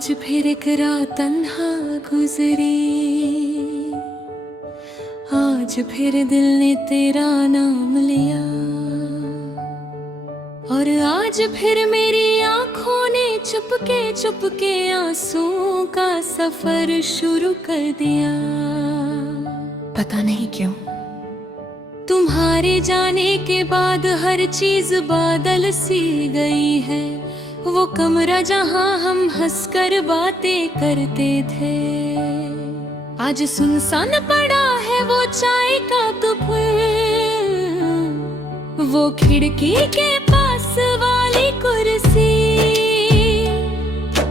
आज फिर एक रात तन्हा गुजरी, आज फिर दिल ने तेरा नाम लिया, और आज फिर मेरी आंखों ने चुपके चुपके आंसुओं का सफर शुरू कर दिया। पता नहीं क्यों तुम्हारे जाने के बाद हर चीज बादल सी गई है। वो कमरा जहां हम हंसकर बातें करते थे, आज सुनसान पड़ा है वो चाय का कप, वो खिड़की के पास वाली कुर्सी।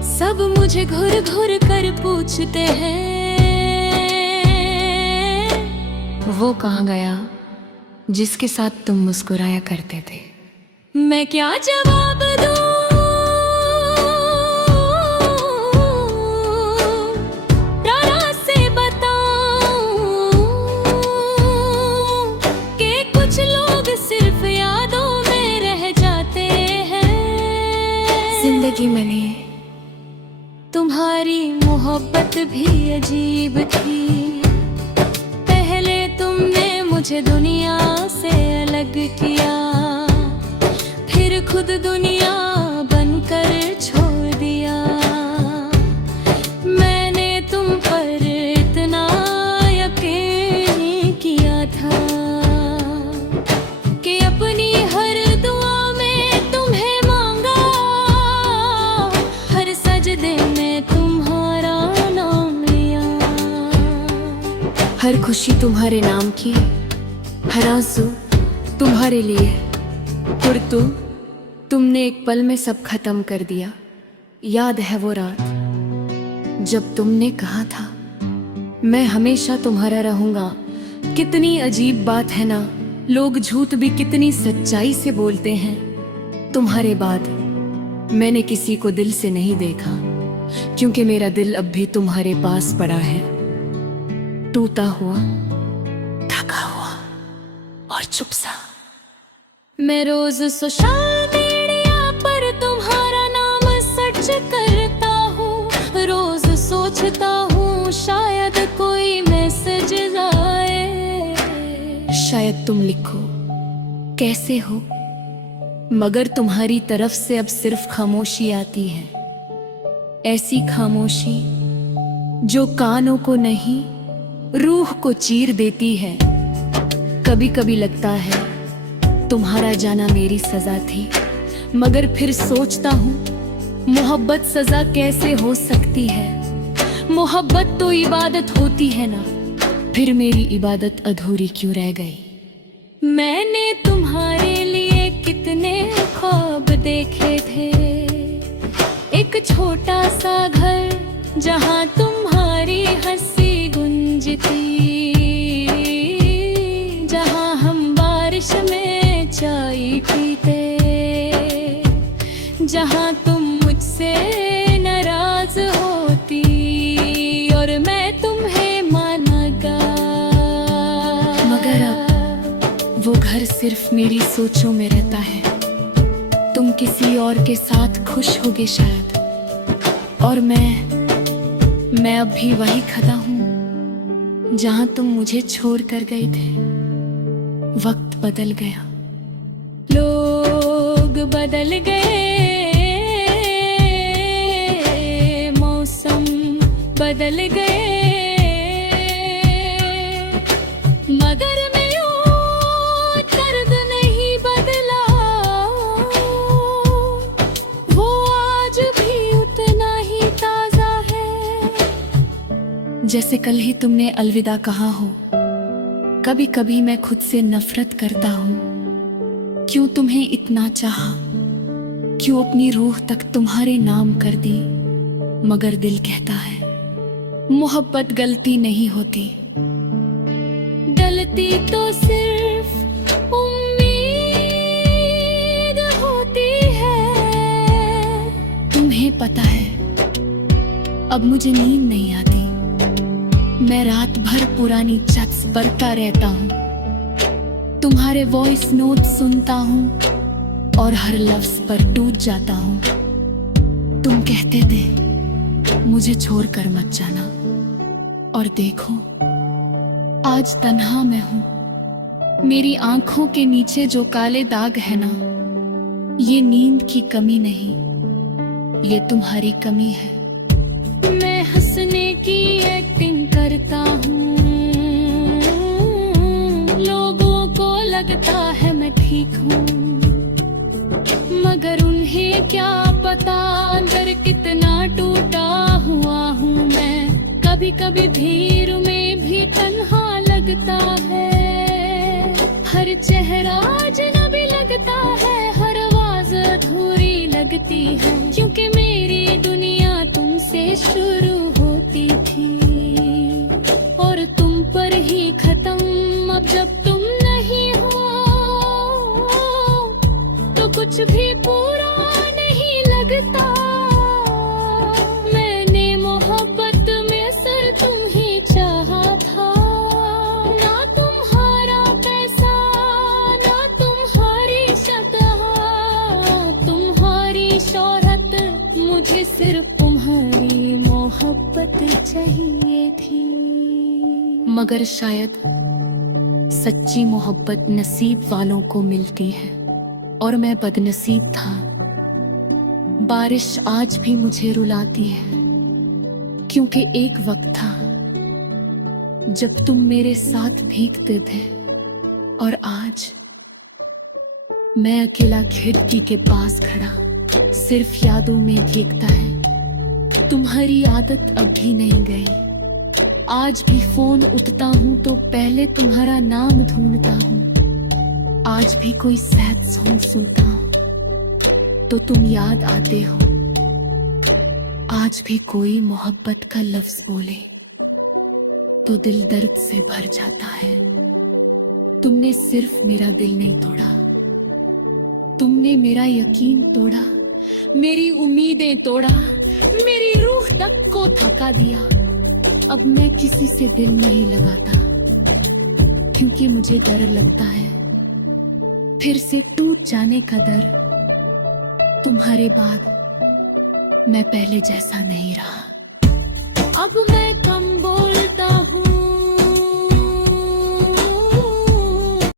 सब मुझे घुर घुर कर पूछते हैं, वो कहाँ गया जिसके साथ तुम मुस्कुराया करते थे। मैं क्या जवाब दूं? रारा से बताऊं कि कुछ लोग सिर्फ यादों में रह जाते हैं। जिंदगी मैंने तुम्हारी मोहब्बत भी अजीब थी। पहले तुमने मुझे दुनिया से अलग किया, फिर खुद दुनिया बनकर छोड़ दिया। मैंने तुम पर इतना यकीन किया था कि अपनी हर दुआ में तुम्हें मांगा, हर सजदे में तुम्हारा नाम लिया। हर खुशी तुम्हारे नाम की, हर आंसू तुम्हारे लिए, और तुमने एक पल में सब खत्म कर दिया। याद है वो रात जब तुमने कहा था मैं हमेशा तुम्हारा रहूंगा। कितनी अजीब बात है ना, लोग झूठ भी कितनी सच्चाई से बोलते हैं। तुम्हारे बाद मैंने किसी को दिल से नहीं देखा, क्योंकि मेरा दिल अब भी तुम्हारे पास पड़ा है, टूटा हुआ, थका हुआ और चुप सा। मैं रोज सोशल मीडिया पर तुम्हारा नाम सर्च करता हूँ, रोज सोचता हूँ शायद कोई मैसेज आए। शायद तुम लिखो कैसे हो, मगर तुम्हारी तरफ से अब सिर्फ खामोशी आती है। ऐसी खामोशी जो कानों को नहीं रूह को चीर देती है। कभी कभी लगता है तुम्हारा जाना मेरी सजा थी, मगर फिर सोचता हूँ मोहब्बत सजा कैसे हो सकती है। मोहब्बत तो इबादत होती है ना, फिर मेरी इबादत अधूरी क्यों रह गई। मैंने तुम्हारे लिए कितने ख्वाब देखे थे, एक छोटा सा घर जहाँ तुम्हारी हंसी गूंजती, जहाँ हम बारिश में चाय पीते, जहाँ तुम मुझसे नाराज होती और मैं तुम्हें मानगा। मगर अब वो घर सिर्फ मेरी सोचों में रहता है। तुम किसी और के साथ खुश होगे शायद, और मैं अब भी वही खड़ा हूँ जहाँ तुम मुझे छोड़ कर गए थे। वक्त बदल गया, लोग बदल गए, मौसम बदल गए, मगर मैं यूं दर्द नहीं बदला। वो आज भी उतना ही ताजा है जैसे कल ही तुमने अलविदा कहा हो। कभी कभी मैं खुद से नफरत करता हूँ, क्यों तुम्हें इतना चाहा, क्यों अपनी रूह तक तुम्हारे नाम कर दी। मगर दिल कहता है मोहब्बत गलती नहीं होती, गलती तो सिर्फ उम्मीद होती है। तुम्हें पता है अब मुझे नींद नहीं आती। मैं रात भर पुरानी चट्स पढ़ता रहता हूँ, तुम्हारे वॉइस नोट सुनता हूँ और हर लफ्ज पर टूट जाता हूँ। तुम कहते थे मुझे छोड़कर मत जाना। और देखो, आज तन्हा मैं हूं। मेरी आंखों के नीचे जो काले दाग है ना, ये नींद की कमी नहीं, ये तुम्हारी कमी है। मैं हंसने की एक्टिंग करता हूँ, लोगों को लगता है मैं ठीक हूँ, मगर उन्हें क्या पता अंदर कितना टूटा हुआ हूँ मैं। कभी कभी भीड़ में भी तन्हा लगता है, हर चेहरा अजनबी लगता है, हर आवाज अधूरी लगती है, क्योंकि मेरी दुनिया तुमसे शुरू होती थी और तुम पर ही खत्म। अब जब तुम नहीं हो तो कुछ भी पूरा नहीं लगता। मैंने मोहब्बत में सिर्फ तुम ही चाहा था, ना तुम्हारा पैसा, ना तुम्हारी शतह, तुम्हारी शोहरत, मुझे सिर्फ तुम्हारी मोहब्बत चाहिए थी। मगर शायद सच्ची मोहब्बत नसीब वालों को मिलती है, और मैं बदनसीब था। बारिश आज भी मुझे रुलाती है, क्योंकि एक वक्त था जब तुम मेरे साथ भीगते थे, और आज मैं अकेला खिड़की के पास खड़ा सिर्फ यादों में भीगता है। तुम्हारी आदत अब भी नहीं गई। आज भी फोन उठता हूँ तो पहले तुम्हारा नाम ढूंढता हूँ। आज भी कोई सैड सॉन्ग सुनता हूँ तो तुम याद आते हो। आज भी कोई मोहब्बत का लफ्ज बोले तो दिल दर्द से भर जाता है। तुमने सिर्फ मेरा दिल नहीं तोड़ा, तुमने मेरा यकीन तोड़ा, मेरी उम्मीदें तोड़ा, मेरी रूह तक को थका दिया। अब मैं किसी से दिल नहीं लगाता, क्योंकि मुझे डर लगता है फिर से टूट जाने का डर। तुम्हारे बाद मैं पहले जैसा नहीं रहा। अब मैं कम बोलता हूँ,